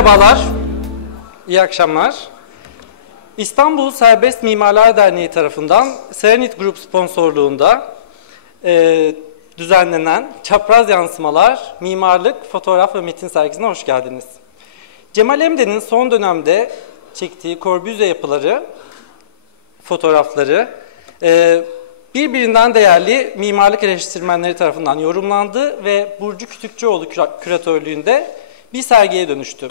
Merhabalar, iyi akşamlar. İstanbul Serbest Mimarlar Derneği tarafından Serenit Grup sponsorluğunda düzenlenen Çapraz Yansımalar, Mimarlık, Fotoğraf ve Metin sergisine hoş geldiniz. İstanbulSMD'nin son dönemde çektiği Corbusier yapıları, fotoğrafları birbirinden değerli mimarlık eleştirmenleri tarafından yorumlandı ve Burcu Kütükçüoğlu küratörlüğünde bir sergiye dönüştü.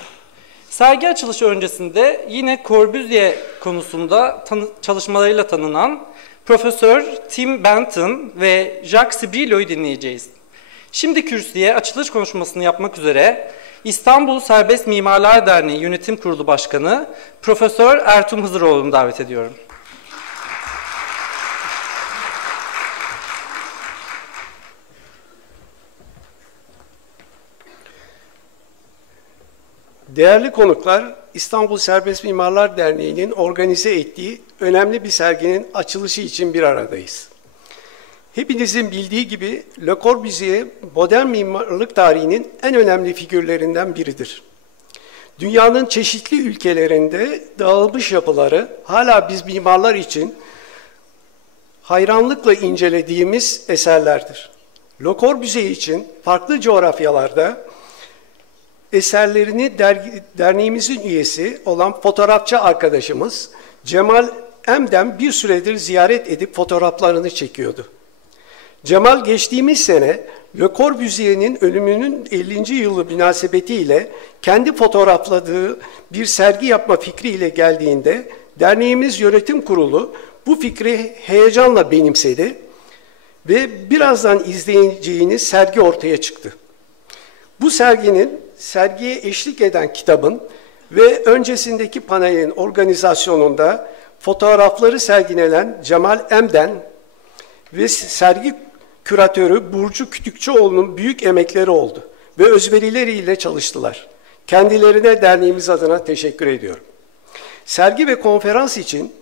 Sergi açılışı öncesinde yine Corbusier konusunda çalışmalarıyla tanınan Profesör Tim Benton ve Jacques Sibrillo'yu dinleyeceğiz. Şimdi kürsüye açılış konuşmasını yapmak üzere İstanbul Serbest Mimarlar Derneği Yönetim Kurulu Başkanı Profesör Ertuğrul Hızıroğlu'nu davet ediyorum. Değerli konuklar, İstanbul Serbest Mimarlar Derneği'nin organize ettiği önemli bir serginin açılışı için bir aradayız. Hepinizin bildiği gibi Le Corbusier, modern mimarlık tarihinin en önemli figürlerinden biridir. Dünyanın çeşitli ülkelerinde dağılmış yapıları hala biz mimarlar için hayranlıkla incelediğimiz eserlerdir. Le Corbusier için farklı coğrafyalarda eserlerini derneğimizin üyesi olan fotoğrafçı arkadaşımız Cemal M'den bir süredir ziyaret edip fotoğraflarını çekiyordu. Cemal geçtiğimiz sene Le Corbusier'in ölümünün 50. yılı münasebetiyle kendi fotoğrafladığı bir sergi yapma fikriyle geldiğinde derneğimiz yönetim kurulu bu fikri heyecanla benimsedi ve birazdan izleyeceğiniz sergi ortaya çıktı. Bu sergiye eşlik eden kitabın ve öncesindeki panelin organizasyonunda fotoğrafları sergilenen Cemal M'den ve sergi küratörü Burcu Kütükçüoğlu'nun büyük emekleri oldu ve özverileriyle çalıştılar. Kendilerine derneğimiz adına teşekkür ediyorum. Sergi ve konferans için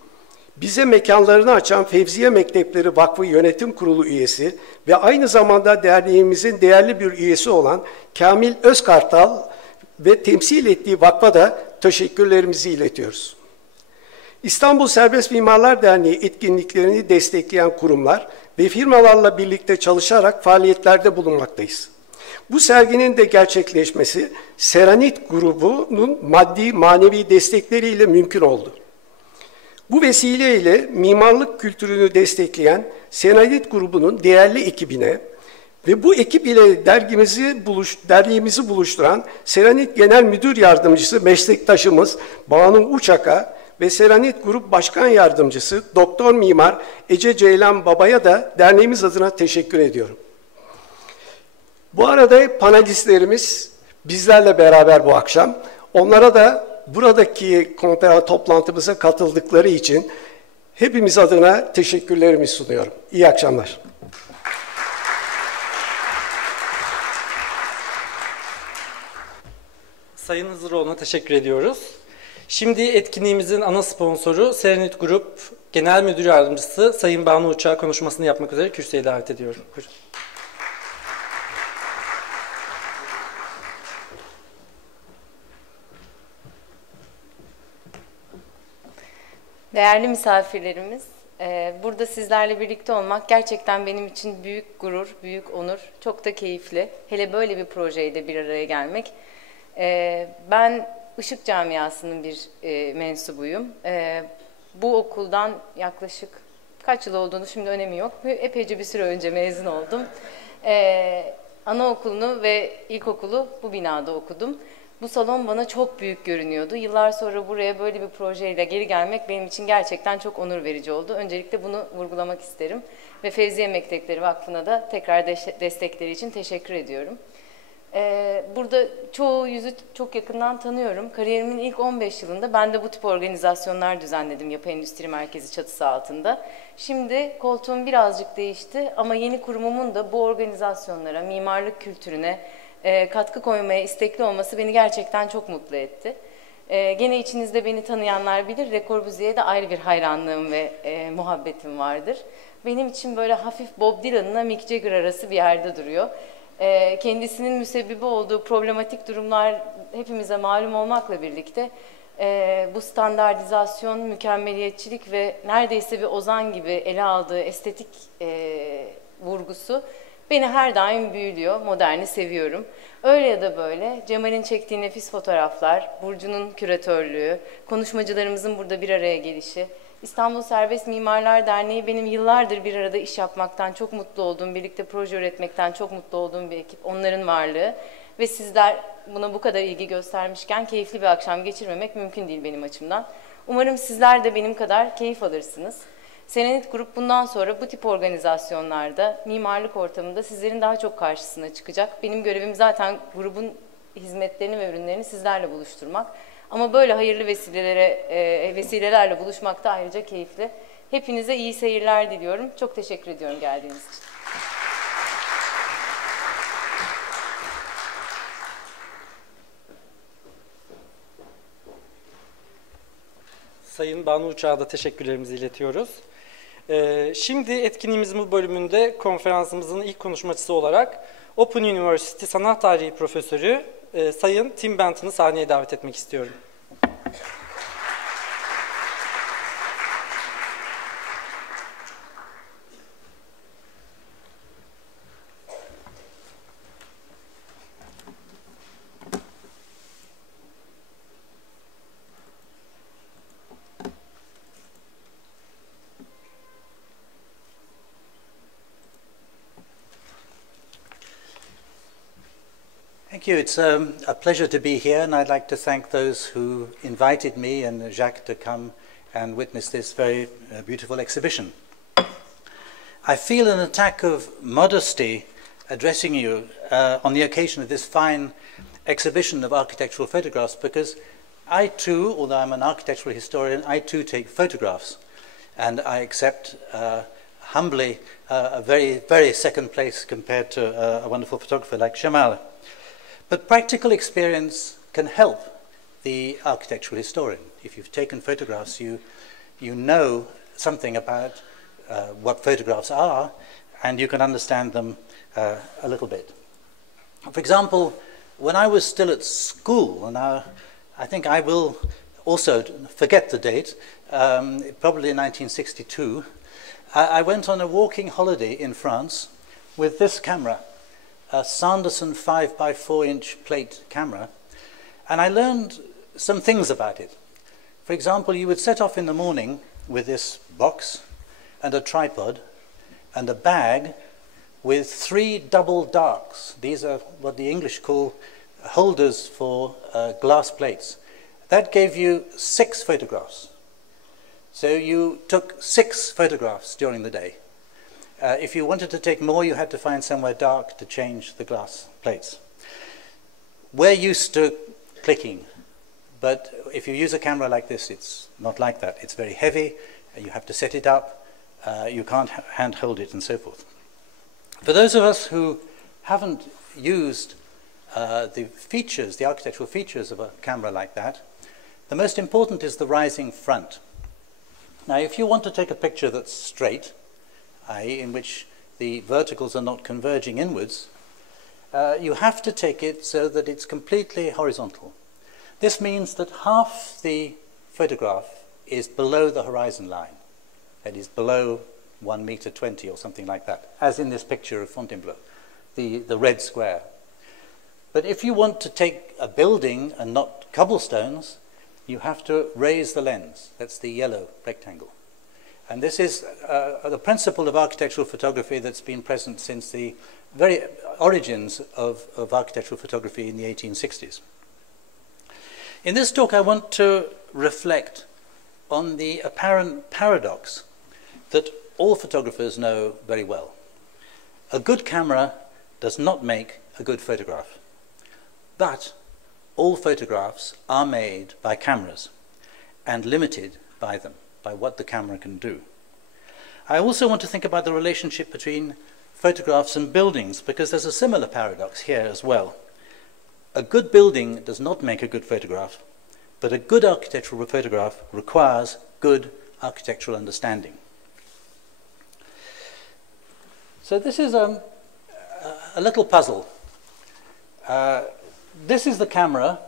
bize mekanlarını açan Fevziye Mektepleri Vakfı Yönetim Kurulu üyesi ve aynı zamanda derneğimizin değerli bir üyesi olan Kamil Özkartal ve temsil ettiği vakfa da teşekkürlerimizi iletiyoruz. İstanbul Serbest Mimarlar Derneği etkinliklerini destekleyen kurumlar ve firmalarla birlikte çalışarak faaliyetlerde bulunmaktayız. Bu serginin de gerçekleşmesi Serenit grubunun maddi manevi destekleriyle mümkün oldu. Bu vesileyle mimarlık kültürünü destekleyen Serenit grubunun değerli ekibine ve bu ekip ile derneğimizi buluşturan Serenit Genel Müdür Yardımcısı meslektaşımız Banu Uçak'a ve Serenit Grup Başkan Yardımcısı Doktor Mimar Ece Ceylan Baba'ya da derneğimiz adına teşekkür ediyorum. Bu arada panelistlerimiz bizlerle beraber bu akşam. Onlara da buradaki konferans toplantımıza katıldıkları için hepimiz adına teşekkürlerimi sunuyorum. İyi akşamlar. Sayın Hızıroğlu'na teşekkür ediyoruz. Şimdi etkinliğimizin ana sponsoru Serenit Grup Genel Müdür Yardımcısı Sayın Banu Uçak'a konuşmasını yapmak üzere kürsüye davet ediyorum. Buyurun. Değerli misafirlerimiz, burada sizlerle birlikte olmak gerçekten benim için büyük gurur, büyük onur, çok da keyifli. Hele böyle bir projeyle bir araya gelmek. Ben Işık Camiası'nın bir mensubuyum. Bu okuldan yaklaşık kaç yıl olduğunu şimdi önemi yok. Epeyce bir süre önce mezun oldum. Anaokulunu ve ilkokulu bu binada okudum. Bu salon bana çok büyük görünüyordu. Yıllar sonra buraya böyle bir projeyle geri gelmek benim için gerçekten çok onur verici oldu. Öncelikle bunu vurgulamak isterim. Ve Fevziye Mektepleri Vakfı'na da tekrar destekleri için teşekkür ediyorum. Burada çoğu yüzü çok yakından tanıyorum. Kariyerimin ilk 15 yılında ben de bu tip organizasyonlar düzenledim Yapı Endüstri Merkezi çatısı altında. Şimdi koltuğum birazcık değişti ama yeni kurumumun da bu organizasyonlara, mimarlık kültürüne katkı koymaya istekli olması beni gerçekten çok mutlu etti. Gene içinizde beni tanıyanlar bilir, Le Corbusier'e de ayrı bir hayranlığım ve muhabbetim vardır. Benim için böyle hafif Bob Dylan'la Mick Jagger arası bir yerde duruyor. Kendisinin müsebbibi olduğu problematik durumlar hepimize malum olmakla birlikte bu standartizasyon, mükemmeliyetçilik ve neredeyse bir ozan gibi ele aldığı estetik vurgusu beni her daim büyülüyor, moderni seviyorum. Öyle ya da böyle Cemal'in çektiği nefis fotoğraflar, Burcu'nun küratörlüğü, konuşmacılarımızın burada bir araya gelişi, İstanbul Serbest Mimarlar Derneği benim yıllardır bir arada iş yapmaktan çok mutlu olduğum, birlikte proje üretmekten çok mutlu olduğum bir ekip, onların varlığı ve sizler buna bu kadar ilgi göstermişken keyifli bir akşam geçirmemek mümkün değil benim açımdan. Umarım sizler de benim kadar keyif alırsınız. Senenit Grup bundan sonra bu tip organizasyonlarda, mimarlık ortamında sizlerin daha çok karşısına çıkacak. Benim görevim zaten grubun hizmetlerini ve ürünlerini sizlerle buluşturmak. Ama böyle hayırlı vesilelerle buluşmak da ayrıca keyifli. Hepinize iyi seyirler diliyorum. Çok teşekkür ediyorum geldiğiniz için. Sayın Banu Uçak'a da teşekkürlerimizi iletiyoruz. Şimdi etkinliğimizin bu bölümünde konferansımızın ilk konuşmacısı olarak Open University Sanat Tarihi Profesörü Sayın Tim Benton'ı sahneye davet etmek istiyorum. Thank you. It's a pleasure to be here, and I'd like to thank those who invited me and Jacques to come and witness this very beautiful exhibition. I feel an attack of modesty addressing you on the occasion of this fine exhibition of architectural photographs, because I too, although I'm an architectural historian, I too take photographs, and I accept humbly a very, very second place compared to a wonderful photographer like Jamal. But practical experience can help the architectural historian. If you've taken photographs, you know something about what photographs are, and you can understand them a little bit. For example, when I was still at school, and I think I will also forget the date, probably 1962, I went on a walking holiday in France with this camera, a Sanderson 5x4-inch plate camera, and I learned some things about it. For example, you would set off in the morning with this box and a tripod and a bag with 3 double darks. These are what the English call holders for glass plates. That gave you 6 photographs. So you took 6 photographs during the day. If you wanted to take more, you had to find somewhere dark to change the glass plates. We're used to clicking, but if you use a camera like this, it's not like that. It's very heavy, you have to set it up, you can't hand-hold it, and so forth. For those of us who haven't used the features, the architectural features of a camera like that, the most important is the rising front. Now, if you want to take a picture that's straight, i.e. in which the verticals are not converging inwards, you have to take it so that it's completely horizontal. This means that half the photograph is below the horizon line. That is below 1.20 meters or something like that, as in this picture of Fontainebleau, the red square. But if you want to take a building and not cobblestones, you have to raise the lens. That's the yellow rectangle. And this is the principle of architectural photography that's been present since the very origins of architectural photography in the 1860s. In this talk, I want to reflect on the apparent paradox that all photographers know very well. A good camera does not make a good photograph, but all photographs are made by cameras and limited by them, by what the camera can do. I also want to think about the relationship between photographs and buildings, because there's a similar paradox here as well. A good building does not make a good photograph, but a good architectural photograph requires good architectural understanding. So this is a a little puzzle. This is the camera,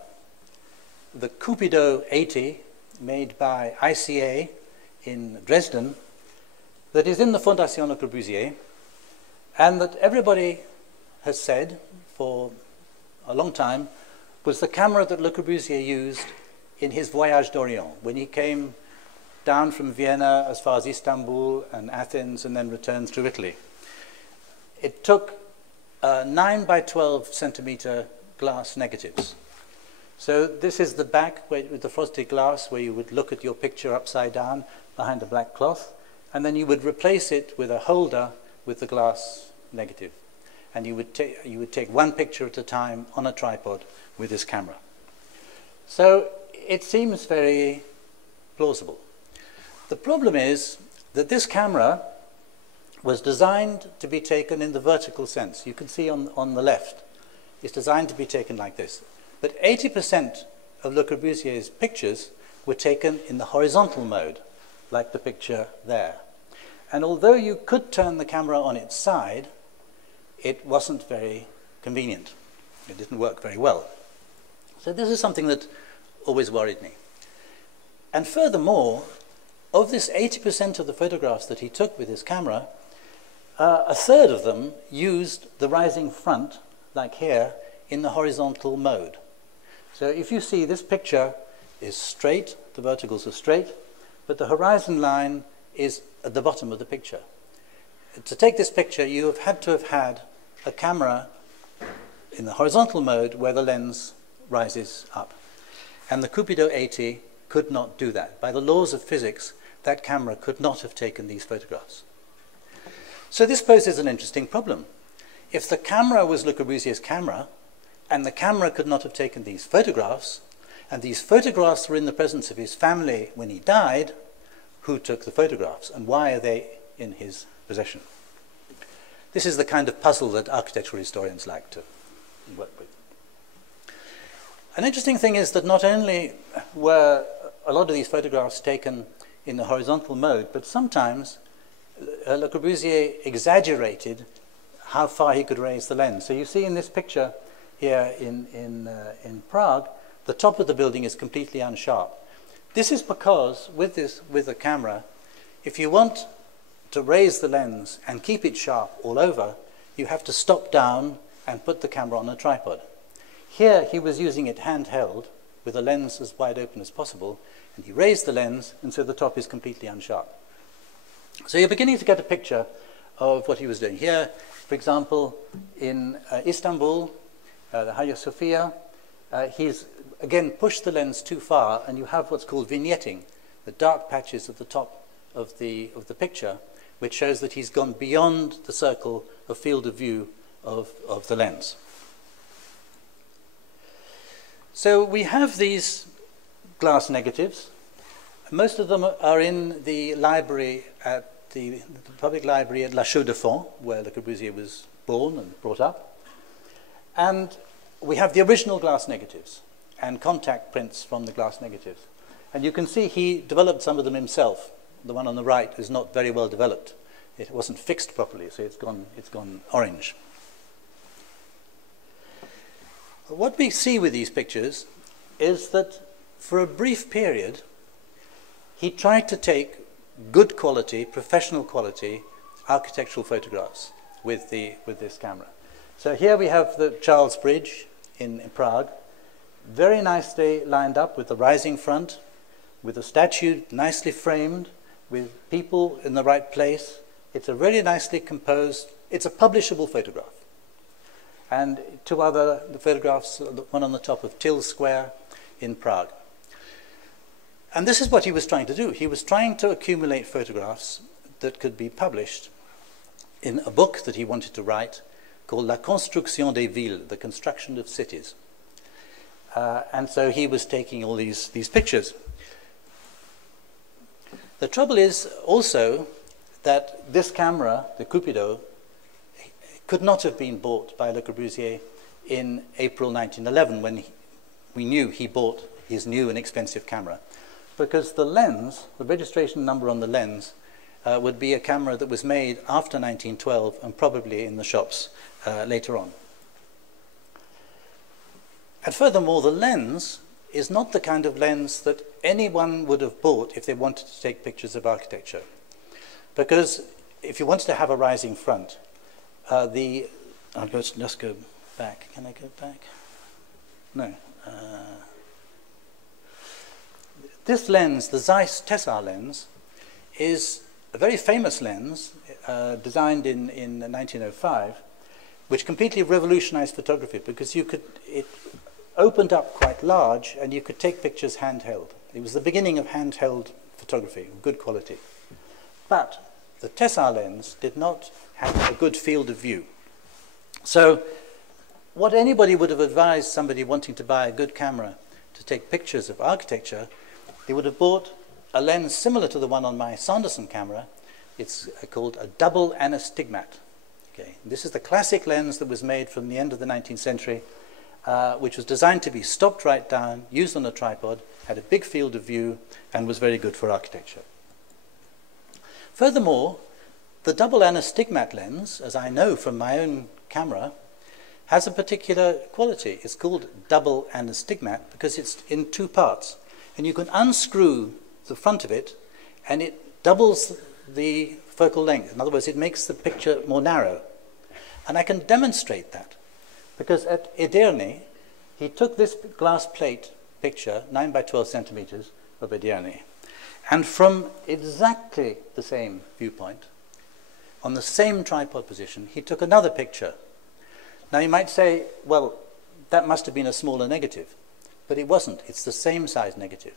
the Cupido 80, made by ICA in Dresden, that is in the Fondation Le Corbusier, and that everybody has said for a long time was the camera that Le Corbusier used in his Voyage d'Orient, when he came down from Vienna as far as Istanbul and Athens and then returned through Italy. It took 9 by 12 centimeter glass negatives. So this is the back with the frosted glass where you would look at your picture upside down behind a black cloth, and then you would replace it with a holder with the glass negative. And you would take one picture at a time on a tripod with this camera. So it seems very plausible. The problem is that this camera was designed to be taken in the vertical sense. You can see on the left, it's designed to be taken like this. But 80% of Le Corbusier's pictures were taken in the horizontal mode, like the picture there. And although you could turn the camera on its side, it wasn't very convenient. It didn't work very well. So this is something that always worried me. And furthermore, of this 80% of the photographs that he took with his camera, a third of them used the rising front, like here, in the horizontal mode. So if you see, this picture is straight, the verticals are straight, but the horizon line is at the bottom of the picture. To take this picture, you have had to have had a camera in the horizontal mode where the lens rises up. And the Cupido 80 could not do that. By the laws of physics, that camera could not have taken these photographs. So this poses an interesting problem. If the camera was Le Corbusier's camera, and the camera could not have taken these photographs, and these photographs were in the presence of his family when he died, who took the photographs, and why are they in his possession? This is the kind of puzzle that architectural historians like to work with. An interesting thing is that not only were a lot of these photographs taken in the horizontal mode, but sometimes Le Corbusier exaggerated how far he could raise the lens. So you see in this picture here in Prague, the top of the building is completely unsharp. This is because with the camera, if you want to raise the lens and keep it sharp all over, you have to stop down and put the camera on a tripod. Here he was using it handheld with the lens as wide open as possible, and he raised the lens, and so the top is completely unsharp. So you're beginning to get a picture of what he was doing. Here, for example, in Istanbul, the Hagia Sophia, he's again pushed the lens too far, and you have what's called vignetting, the dark patches at the top of the picture, which shows that he's gone beyond the circle of field of view of the lens. So we have these glass negatives. Most of them are in the library at the public library at La Chaux-de-Fonds, where Le Corbusier was born and brought up. And we have the original glass negatives and contact prints from the glass negatives. And you can see he developed some of them himself. The one on the right is not very well developed. It wasn't fixed properly, so it's gone orange. What we see with these pictures is that for a brief period, he tried to take good quality, professional quality, architectural photographs with this camera. So here we have the Charles Bridge in Prague, very nicely lined up with the rising front, with the statue nicely framed, with people in the right place. It's a really nicely composed, it's a publishable photograph. And two other photographs, one on the top of Till Square in Prague. And this is what he was trying to do. He was trying to accumulate photographs that could be published in a book that he wanted to write called La Construction des Villes, the construction of cities. And so he was taking all these pictures. The trouble is also that this camera, the Cupido, could not have been bought by Le Corbusier in April 1911 when we knew he bought his new and expensive camera, because the lens, the registration number on the lens, would be a camera that was made after 1912 and probably in the shops later on. And furthermore, the lens is not the kind of lens that anyone would have bought if they wanted to take pictures of architecture. Because if you wanted to have a rising front, let's go back. Can I go back? No. This lens, the Zeiss Tessar lens, is a very famous lens designed in 1905, which completely revolutionized photography because it opened up quite large and you could take pictures handheld. It was the beginning of handheld photography, good quality. But the Tessar lens did not have a good field of view. So what anybody would have advised somebody wanting to buy a good camera to take pictures of architecture, they would have bought a lens similar to the one on my Sanderson camera. It's called a double anastigmat. Okay. This is the classic lens that was made from the end of the 19th century, which was designed to be stopped right down, used on a tripod, had a big field of view, and was very good for architecture. Furthermore, the double anastigmat lens, as I know from my own camera, has a particular quality. It's called double anastigmat because it's in two parts. And you can unscrew the front of it, and it doubles the focal length. In other words, it makes the picture more narrow. And I can demonstrate that because at Edirne, he took this glass plate picture, 9 by 12 centimeters of Edirne, and from exactly the same viewpoint, on the same tripod position, he took another picture. Now you might say, well, that must have been a smaller negative, but it wasn't. It's the same size negative.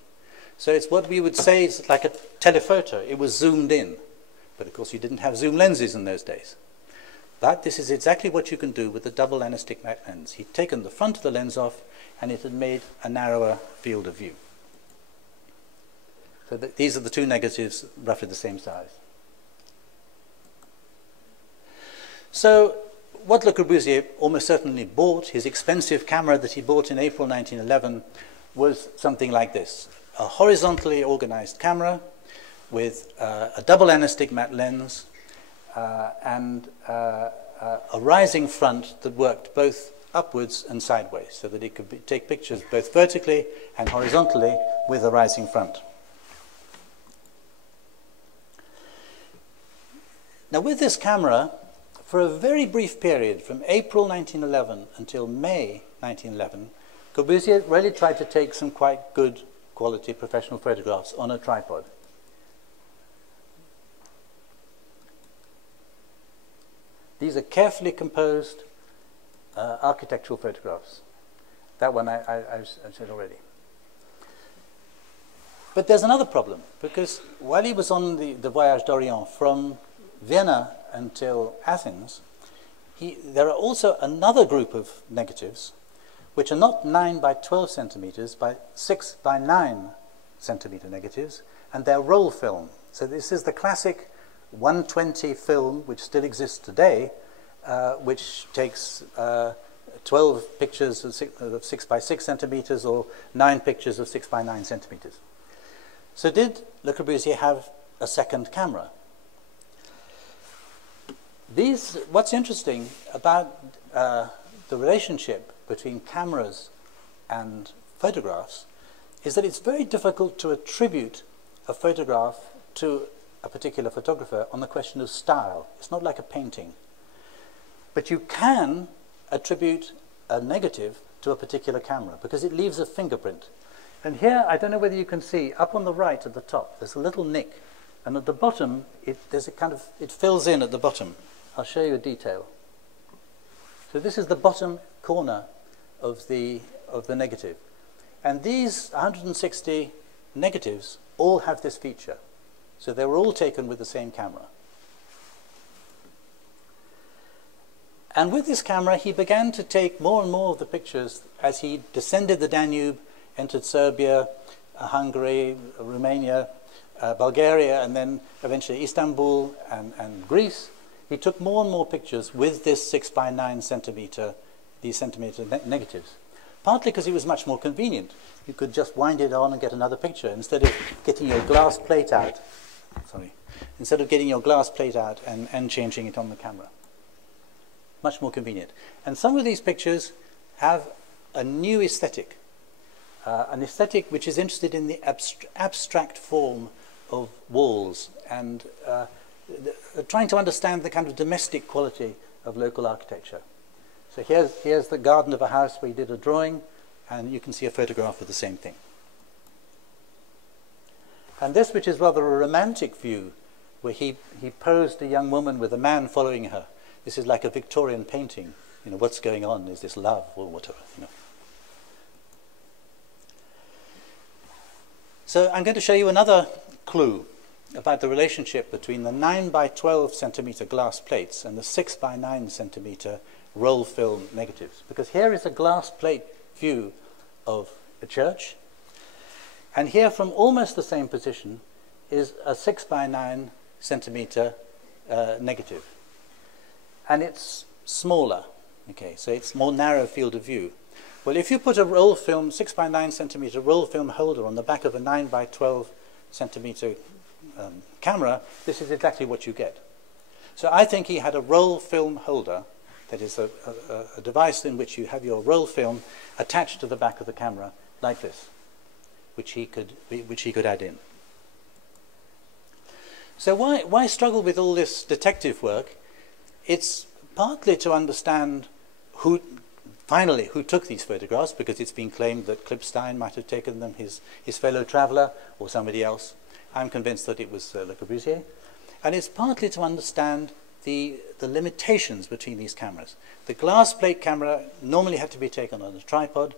So it's what we would say is like a telephoto. It was zoomed in, but of course you didn't have zoom lenses in those days. But this is exactly what you can do with the double anastigmat lens. He'd taken the front of the lens off, and it had made a narrower field of view. So these are the two negatives, roughly the same size. So what Le Corbusier almost certainly bought, his expensive camera that he bought in April 1911, was something like this. A horizontally organized camera with a double anastigmat lens and a rising front that worked both upwards and sideways so that it could take pictures both vertically and horizontally with a rising front. Now with this camera, for a very brief period, from April 1911 until May 1911, Corbusier really tried to take some quite good quality professional photographs on a tripod. These are carefully composed architectural photographs. That one I've said already. But there's another problem, because while he was on the Voyage d'Orient from Vienna until Athens, there are also another group of negatives which are not 9 by 12 centimeters, by 6 by 9 centimeter negatives, and they're roll film. So this is the classic 120 film, which still exists today, which takes 12 pictures of 6 by 6 centimeters or 9 pictures of 6 by 9 centimeters. So did Le Corbusier have a second camera? What's interesting about the relationship between cameras and photographs is that it's very difficult to attribute a photograph to a particular photographer on the question of style. It's not like a painting. But you can attribute a negative to a particular camera because it leaves a fingerprint. And here, I don't know whether you can see, up on the right at the top, there's a little nick. And at the bottom, it fills in at the bottom. I'll show you a detail. So this is the bottom corner of the negative. And these 160 negatives all have this feature. So they were all taken with the same camera. And with this camera, he began to take more and more of the pictures as he descended the Danube, entered Serbia, Hungary, Romania, Bulgaria, and then eventually Istanbul and Greece. He took more and more pictures with this 6 by 9 centimeter, these centimeter negatives. Partly because it was much more convenient. You could just wind it on and get another picture instead of getting your glass plate out instead of getting your glass plate out and changing it on the camera. Much more convenient. And some of these pictures have a new aesthetic, an aesthetic which is interested in the abstract form of walls and trying to understand the kind of domestic quality of local architecture. So here's the garden of a house where he did a drawing, and you can see a photograph of the same thing. And this, which is rather a romantic view, where he posed a young woman with a man following her. This is like a Victorian painting. You know, what's going on? Is this love or whatever? You know. So I'm going to show you another clue about the relationship between the 9 by 12 centimeter glass plates and the 6 by 9 centimeter roll film negatives. Because here is a glass plate view of a church, and here from almost the same position is a 6 by 9 centimeter negative. And it's smaller, okay, so it's more narrow field of view. Well, if you put a roll film, 6 by 9 centimeter roll film holder on the back of a 9 by 12 centimeter camera, this is exactly what you get. So I think he had a roll film holder, that is a device in which you have your roll film attached to the back of the camera like this, which he could add in. So why struggle with all this detective work? It's partly to understand who took these photographs, because it's been claimed that Klipstein might have taken them, his fellow traveller, or somebody else. I'm convinced that it was Le Corbusier. And it's partly to understand the limitations between these cameras. The glass plate camera normally had to be taken on a tripod.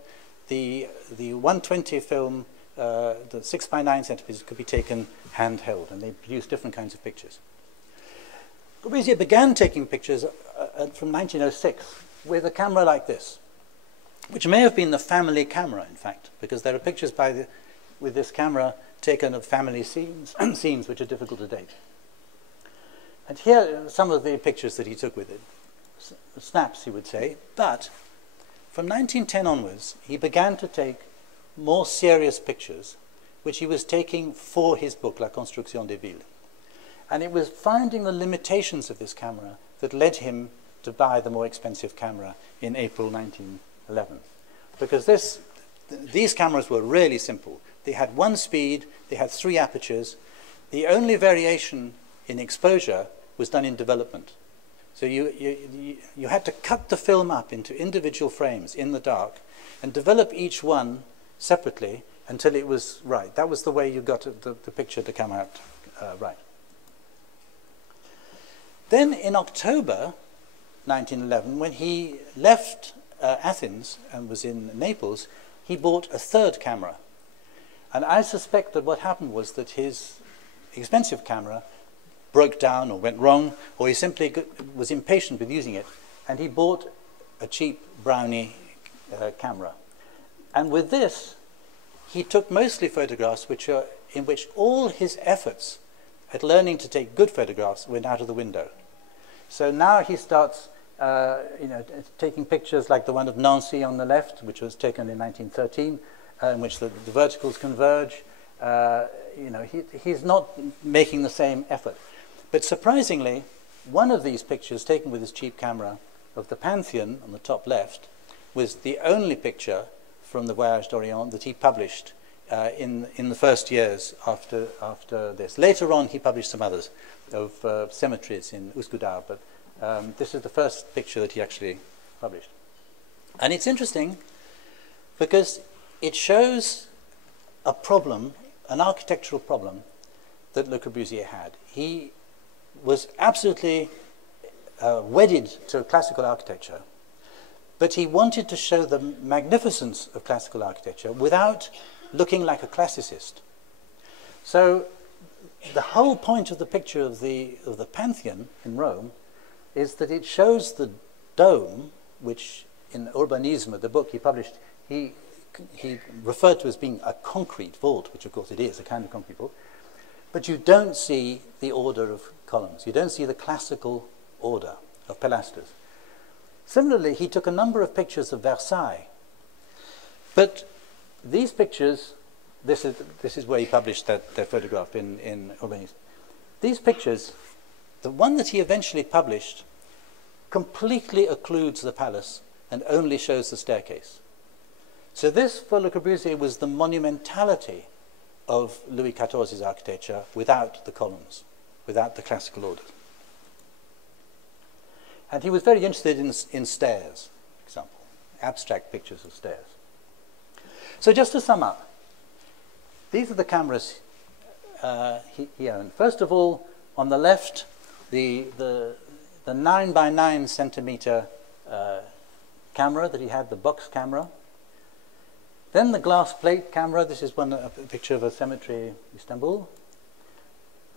The 120 film, the 6 by 9 centimeters, could be taken handheld, and they produced different kinds of pictures. Corbusier began taking pictures from 1906 with a camera like this, which may have been the family camera, in fact, because there are pictures with this camera taken of family scenes, scenes which are difficult to date. And here are some of the pictures that he took with it. Snaps, you would say. But from 1910 onwards, he began to take more serious pictures, which he was taking for his book, La Construction des Villes. And it was finding the limitations of this camera that led him to buy the more expensive camera in April 1911. Because these cameras were really simple. They had one speed, they had 3 apertures. The only variation in exposure was done in development. So you had to cut the film up into individual frames in the dark and develop each one separately until it was right. That was the way you got the picture to come out right. Then in October 1911, when he left Athens and was in Naples, he bought a 3rd camera. And I suspect that what happened was that his expensive camera broke down or went wrong, or he simply was impatient with using it, and he bought a cheap Brownie camera. And with this, he took mostly photographs in which all his efforts at learning to take good photographs went out of the window. So now he starts taking pictures like the one of Nancy on the left, which was taken in 1913, in which the verticals converge. He's not making the same effort. But surprisingly, one of these pictures taken with his cheap camera of the Pantheon on the top left was the only picture from the Voyage d'Orient that he published in the first years after this. Later on, he published some others of cemeteries in Üsküdar, but this is the first picture that he actually published. And it's interesting because it shows a problem, an architectural problem that Le Corbusier had. He was absolutely wedded to classical architecture, but he wanted to show the magnificence of classical architecture without looking like a classicist. So the whole point of the picture of the Pantheon in Rome is that it shows the dome, which in Urbanisme, the book he published, he referred to as being a concrete vault, which of course it is, a kind of concrete vault, but you don't see the order of columns. You don't see the classical order of pilasters. Similarly, he took a number of pictures of Versailles, but these pictures, this is where he published that photograph in Urbanisme. these pictures, the one that he eventually published, completely occludes the palace and only shows the staircase. So this, for Le Corbusier, was the monumentality of Louis XIV's architecture without the columns, without the classical order. And he was very interested in stairs, for example, abstract pictures of stairs. So just to sum up, these are the cameras he owned. First of all, on the left, the 9 by 9 centimeter camera that he had, the box camera. Then the glass plate camera. This is a picture of a cemetery in Istanbul.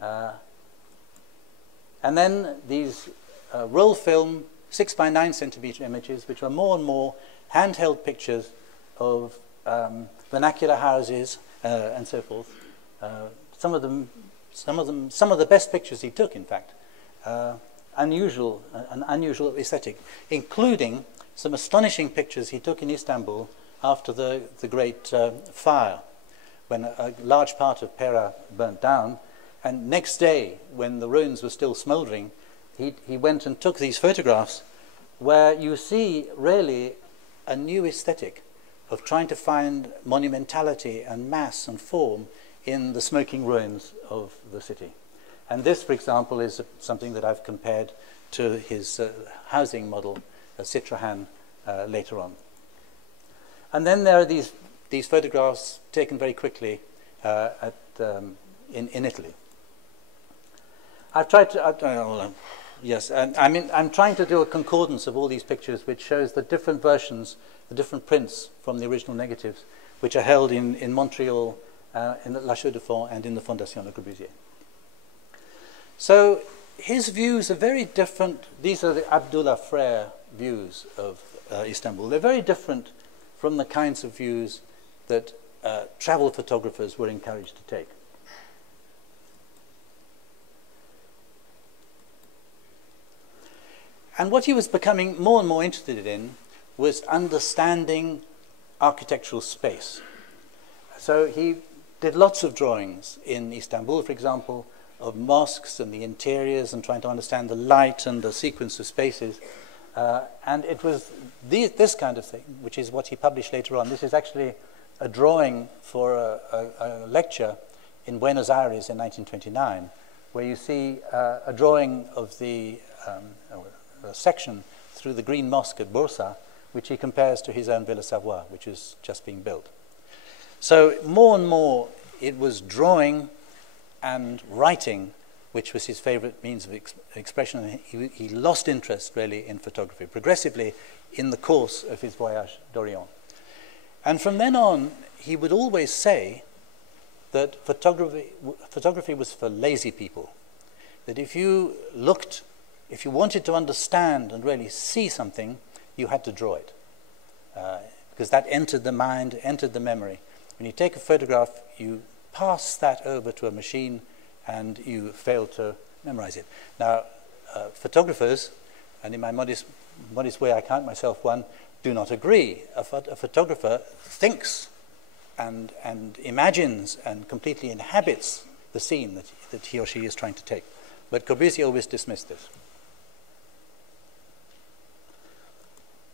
And then these roll film 6 by 9 centimeter images, which are more and more handheld pictures of vernacular houses and so forth. Some of the best pictures he took, in fact, an unusual aesthetic, including some astonishing pictures he took in Istanbul after the great fire, when a large part of Pera burnt down. And next day, when the ruins were still smouldering, he went and took these photographs where you see really a new aesthetic of trying to find monumentality and mass and form in the smoking ruins of the city. And this, for example, is something that I've compared to his housing model, Citroën, later on. And then there are these photographs taken very quickly in Italy. I've tried to, yes, and I'm trying to do a concordance of all these pictures which shows the different versions, the different prints from the original negatives, which are held in Montreal, in the La Chaux-de-Fonds, and in the Fondation Le Corbusier. So his views are very different. These are the Abdullah Frere views of Istanbul. They're very different from the kinds of views that travel photographers were encouraged to take. And what he was becoming more and more interested in was understanding architectural space. So he did lots of drawings in Istanbul, for example, of mosques and the interiors, and trying to understand the light and the sequence of spaces. And it was this kind of thing, which is what he published later on. This is actually a drawing for a lecture in Buenos Aires in 1929, where you see a drawing of a section through the Green Mosque at Bursa, which he compares to his own Villa Savoye, which is just being built. So more and more it was drawing and writing which was his favorite means of expression. He lost interest really in photography progressively in the course of his voyage d'Orient. And from then on, he would always say that photography was for lazy people, that if you wanted to understand and really see something, you had to draw it, because that entered the mind, entered the memory. When you take a photograph, you pass that over to a machine and you fail to memorize it. Now, photographers, and in my modest way I count myself one, do not agree. A photographer thinks and imagines and completely inhabits the scene that he or she is trying to take. But Corbusier always dismissed this.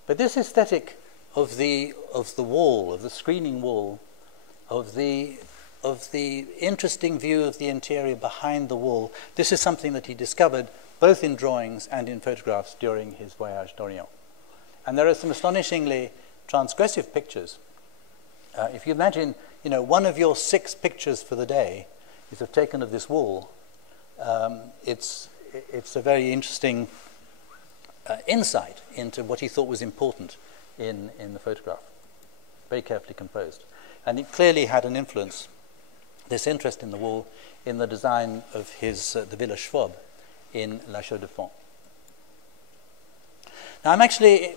But this aesthetic of the wall, of the screening wall, of the interesting view of the interior behind the wall, this is something that he discovered both in drawings and in photographs during his voyage d'Orient. And there are some astonishingly transgressive pictures. If you imagine, one of your 6 pictures for the day is taken of this wall, it's a very interesting insight into what he thought was important in the photograph. Very carefully composed. And it clearly had an influence, this interest in the wall, in the design of the Villa Schwab in La Chaux-de-Fonds. Now I'm actually,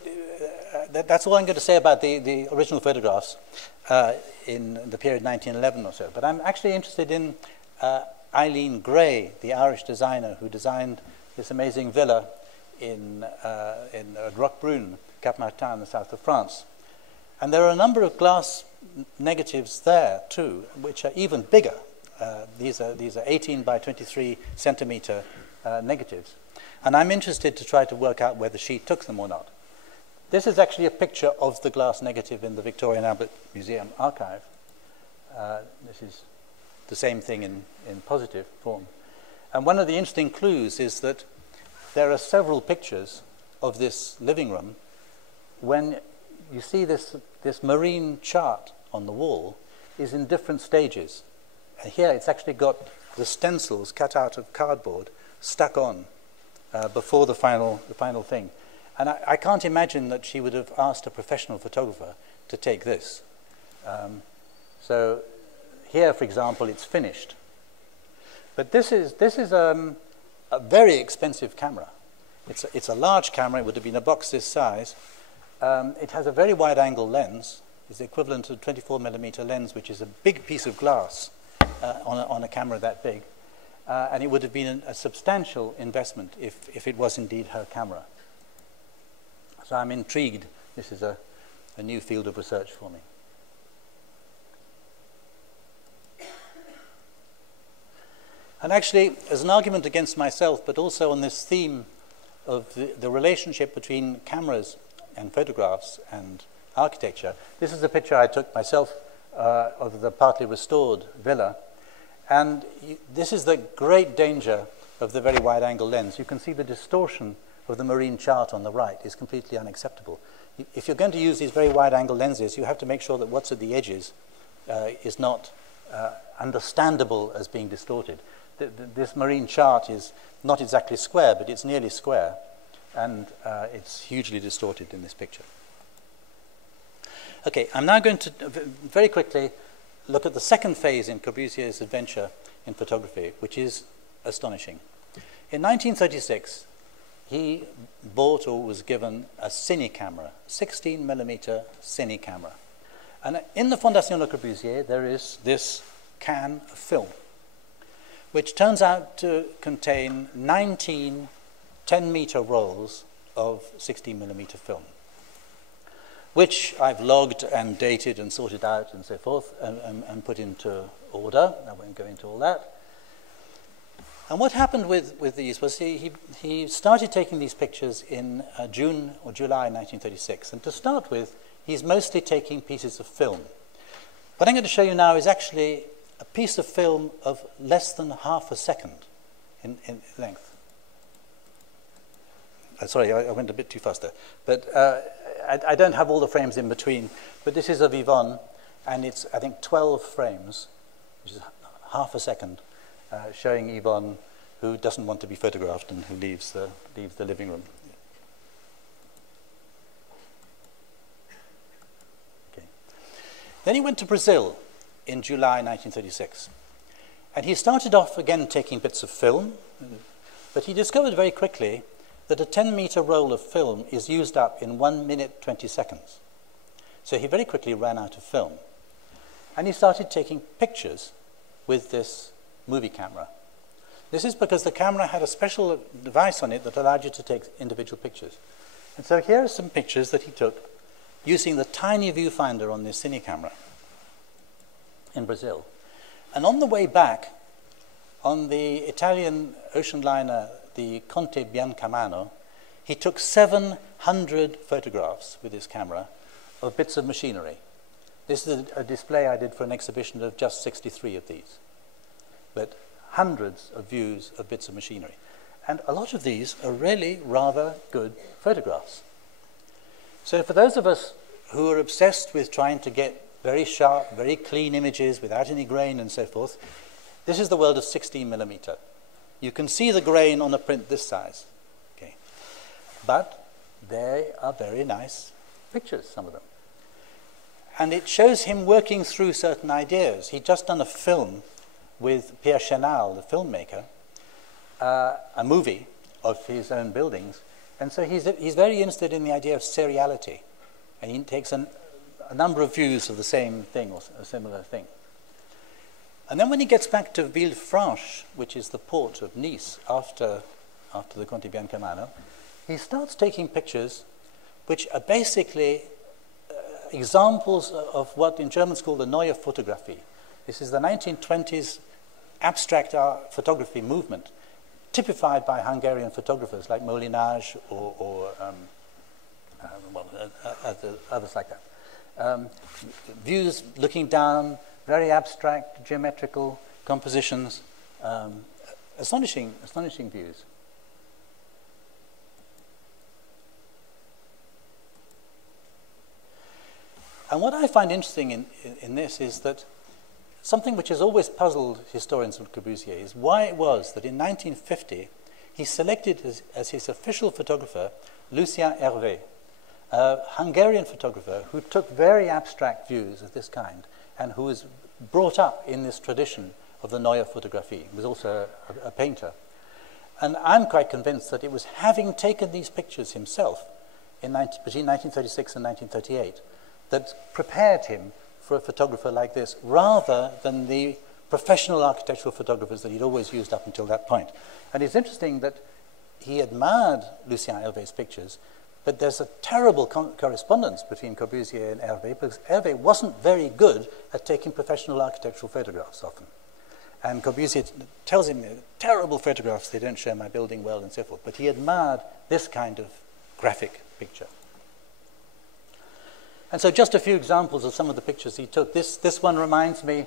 that's all I'm going to say about the original photographs in the period 1911 or so, but I'm actually interested in Eileen Gray, the Irish designer who designed this amazing villa in Roquebrune, Cap Martin, in the south of France. And there are a number of glass negatives there too, which are even bigger. These are 18 by 23 centimeter negatives. And I'm interested to try to work out whether she took them or not. This is actually a picture of the glass negative in the Victoria and Albert Museum archive. This is the same thing in positive form. And one of the interesting clues is that there are several pictures of this living room. When you see this marine chart on the wall is in different stages. And here it's actually got the stencils cut out of cardboard stuck on before the final thing. And I can't imagine that she would have asked a professional photographer to take this. So here, for example, it's finished. But this is a very expensive camera. It's a large camera. It would have been a box this size. It has a very wide-angle lens. It's the equivalent to a 24mm lens, which is a big piece of glass on a camera that big. And it would have been a substantial investment if it was indeed her camera. So I'm intrigued. This is a new field of research for me. And actually, as an argument against myself, but also on this theme of the relationship between cameras and photographs and architecture, this is a picture I took myself of the partly restored villa. And this is the great danger of the very wide-angle lens. You can see the distortion of the marine chart on the right is completely unacceptable. If you're going to use these very wide-angle lenses, you have to make sure that what's at the edges is not understandable as being distorted. This marine chart is not exactly square, but it's nearly square, and it's hugely distorted in this picture. Okay, I'm now going to very quickly look at the second phase in Corbusier's adventure in photography, which is astonishing. In 1936, he bought or was given a cine camera, 16mm cine camera. And in the Fondation Le Corbusier, there is this can of film, which turns out to contain 19 10-meter rolls of 16mm film, which I've logged and dated and sorted out and so forth and put into order. I won't go into all that. And what happened with these was he started taking these pictures in June or July 1936. And to start with, he's mostly taking pieces of film. What I'm going to show you now is actually a piece of film of less than half a second in length. Sorry, I went a bit too fast there. But I don't have all the frames in between. But this is of Yvonne, and it's, I think, 12 frames, which is half a second, showing Yvonne, who doesn't want to be photographed and who leaves the living room. Okay. Then he went to Brazil in July 1936. And he started off again taking bits of film, but he discovered very quickly that a 10-meter roll of film is used up in 1 minute 20 seconds. So he very quickly ran out of film. And he started taking pictures with this movie camera. This is because the camera had a special device on it that allowed you to take individual pictures. And so here are some pictures that he took using the tiny viewfinder on this cine camera in Brazil. And on the way back, on the Italian ocean liner, the Conte Biancamano, he took 700 photographs with his camera of bits of machinery. This is a display I did for an exhibition of just 63 of these. But hundreds of views of bits of machinery. And a lot of these are really rather good photographs. So for those of us who are obsessed with trying to get very sharp, very clean images without any grain and so forth, this is the world of 16mm. You can see the grain on a print this size. Okay. But they are very nice pictures, some of them. And it shows him working through certain ideas. He'd just done a film with Pierre Chenal, the filmmaker, a movie of his own buildings. And so he's very interested in the idea of seriality. And he takes a number of views of the same thing or a similar thing. And then when he gets back to Villefranche, which is the port of Nice after the Conte Biancamano, he starts taking pictures which are basically examples of what in German is called the Neue Fotografie. This is the 1920s abstract art photography movement, typified by Hungarian photographers like Molinage or others like that. Views looking down, very abstract, geometrical compositions, astonishing views. And what I find interesting in this is that something which has always puzzled historians of Corbusier is why it was that in 1950 he selected as his official photographer Lucien Hervé, a Hungarian photographer who took very abstract views of this kind and who was brought up in this tradition of the Neue Fotografie. He was also a painter. And I'm quite convinced that it was having taken these pictures himself between 1936 and 1938 that prepared him for a photographer like this, rather than the professional architectural photographers that he'd always used up until that point. And it's interesting that he admired Lucien Hervé's pictures, but there's a terrible correspondence between Corbusier and Hervé, because Hervé wasn't very good at taking professional architectural photographs often. And Corbusier tells him, terrible photographs, they don't show my building well and so forth. But he admired this kind of graphic picture. And so just a few examples of some of the pictures he took. This one reminds me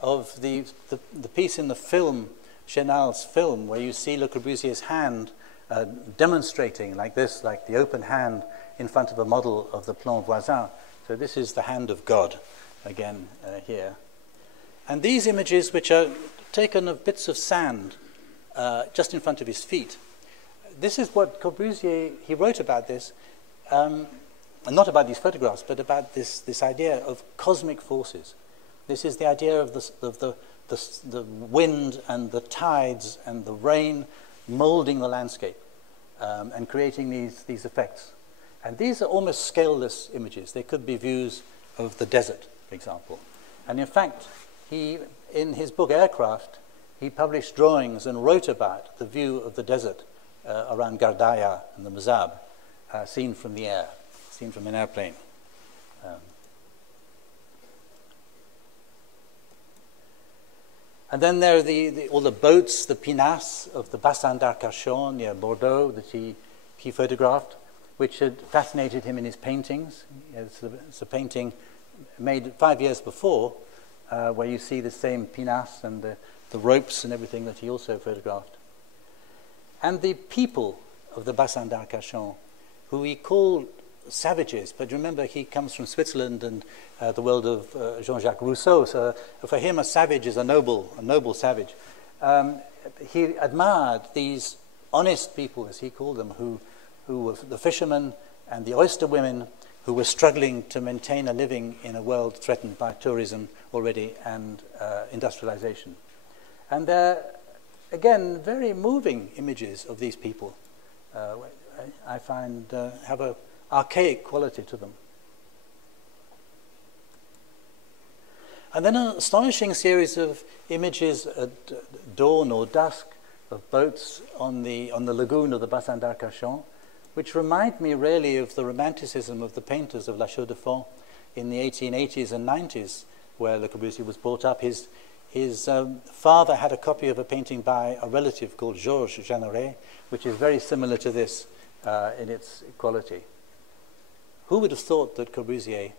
of the piece in the film, Chenal's film, where you see Le Corbusier's hand demonstrating like this, like the open hand in front of a model of the Plan Voisin. So this is the hand of God, again, here. And these images, which are taken of bits of sand just in front of his feet, this is what Corbusier, he wrote about this, not about these photographs, but about this idea of cosmic forces. This is the idea of the wind and the tides and the rain molding the landscape and creating these effects. And these are almost scaleless images. They could be views of the desert, for example. And in fact, in his book Aircraft, he published drawings and wrote about the view of the desert around Gardaya and the Mazab, seen from the air, seen from an airplane. And then there are all the boats, the pinasses of the Bassin d'Arcachon near Bordeaux that he photographed, which had fascinated him in his paintings. It's a painting made 5 years before, where you see the same pinasses and the ropes and everything that he also photographed. And the people of the Bassin d'Arcachon, who he called savages, but remember he comes from Switzerland and the world of Jean-Jacques Rousseau, so for him a savage is a noble savage. He admired these honest people, as he called them, who were the fishermen and the oyster women who were struggling to maintain a living in a world threatened by tourism already and industrialization. And they're, again, very moving images of these people. I find have an archaic quality to them. And then an astonishing series of images at dawn or dusk of boats on the lagoon of the Bassin d'Arcachon, which remind me really of the romanticism of the painters of La Chaux-de-Fonds in the 1880s and 90s, where Le Corbusier was brought up. His father had a copy of a painting by a relative called Georges Jeanneret, which is very similar to this in its quality. Who would have thought that Corbusier,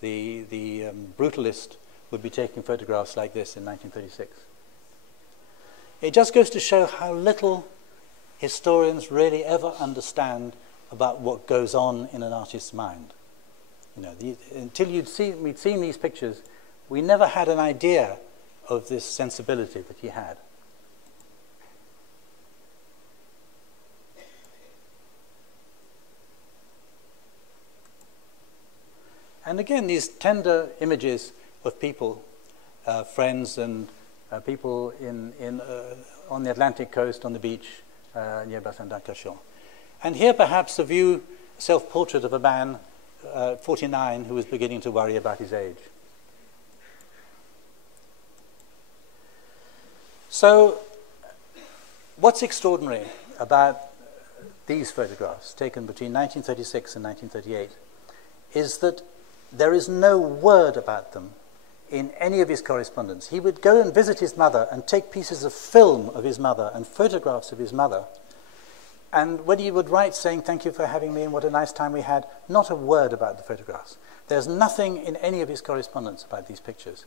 the brutalist, would be taking photographs like this in 1936? It just goes to show how little historians really ever understand about what goes on in an artist's mind. You know, until we'd seen these pictures, we never had an idea of this sensibility that he had. And again, these tender images of people, friends and people on the Atlantic coast, on the beach, near Bassin d'Arcachon. And here perhaps a view, self-portrait of a man, 49, who was beginning to worry about his age. So, what's extraordinary about these photographs taken between 1936 and 1938 is that there is no word about them in any of his correspondence. He would go and visit his mother and take pieces of film of his mother and photographs of his mother. And when he would write saying, "Thank you for having me and what a nice time we had," not a word about the photographs. There's nothing in any of his correspondence about these pictures.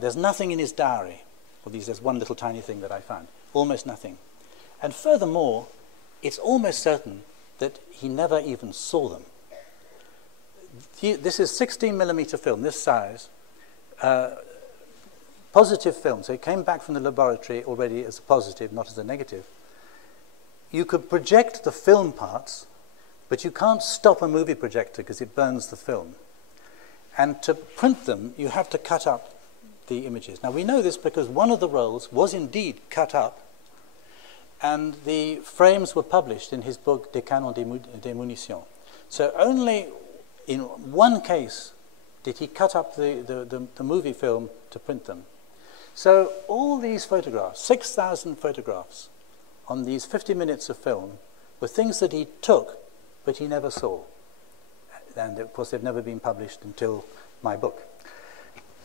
There's nothing in his diary. Well, there's one little tiny thing that I found. Almost nothing. And furthermore, it's almost certain that he never even saw them. This is 16mm film, this size, positive film. So it came back from the laboratory already as a positive, not as a negative. You could project the film parts, but you can't stop a movie projector because it burns the film. And to print them, you have to cut up the images. Now we know this because one of the rolls was indeed cut up, and the frames were published in his book Des Canons des Munitions. So only in one case did he cut up the movie film to print them. So all these photographs, 6,000 photographs on these 50 minutes of film, were things that he took but he never saw. And of course they've never been published until my book.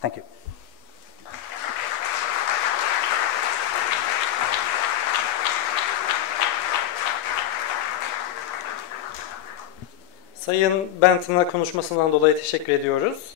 Thank you. Sayın Benton'a konuşmasından dolayı teşekkür ediyoruz.